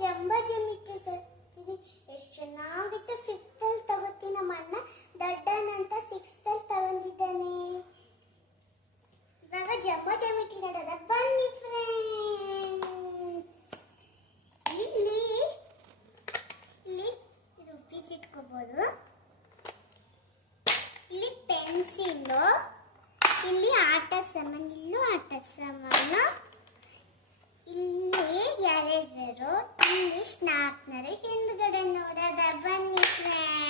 ಜಂಬ ಜಮಿಟ್ರಿ ತರ್ತೀನಿ. ಎಷ್ಟು ಚೆನ್ನಾಗಿತ್ತು. 5th ಅಲ್ಲಿ ತಗೋತೀನಿ. ನಮ್ಮ ಅಣ್ಣ ದೊಡ್ಡನಂತ 6th ಅಲ್ಲಿ ತಗೊಂಡಿದ್ದಾನೆ. ಇವಾಗ ಜಂಬ ಜಮಿಟ್ರಿ ನೋಡೋದ ಬನ್ನಿ ಫ್ರೆಂಡ್ಸ್. ಇಲ್ಲಿ ರುಪೀಸ್ ಇಟ್ಕೋಬಹುದು. ಇಲ್ಲಿ ಪೆನ್ಸಿಲ್, ಇಲ್ಲಿ ಆಟ ಸಾಮಾನು, ಇಲ್ಲೂ ಆಟ ಸಾಮಾನು, ಇಲ್ಲಿ ಎರೇಸರು, ಇಲ್ಲಿ ಸ್ನಾಪ್ನರ್, ಹಿಂದ್ಗಡೆ ನೋಡೋದ ಬನ್ನಿ ಫ್ರೆಂಡ್ಸ್.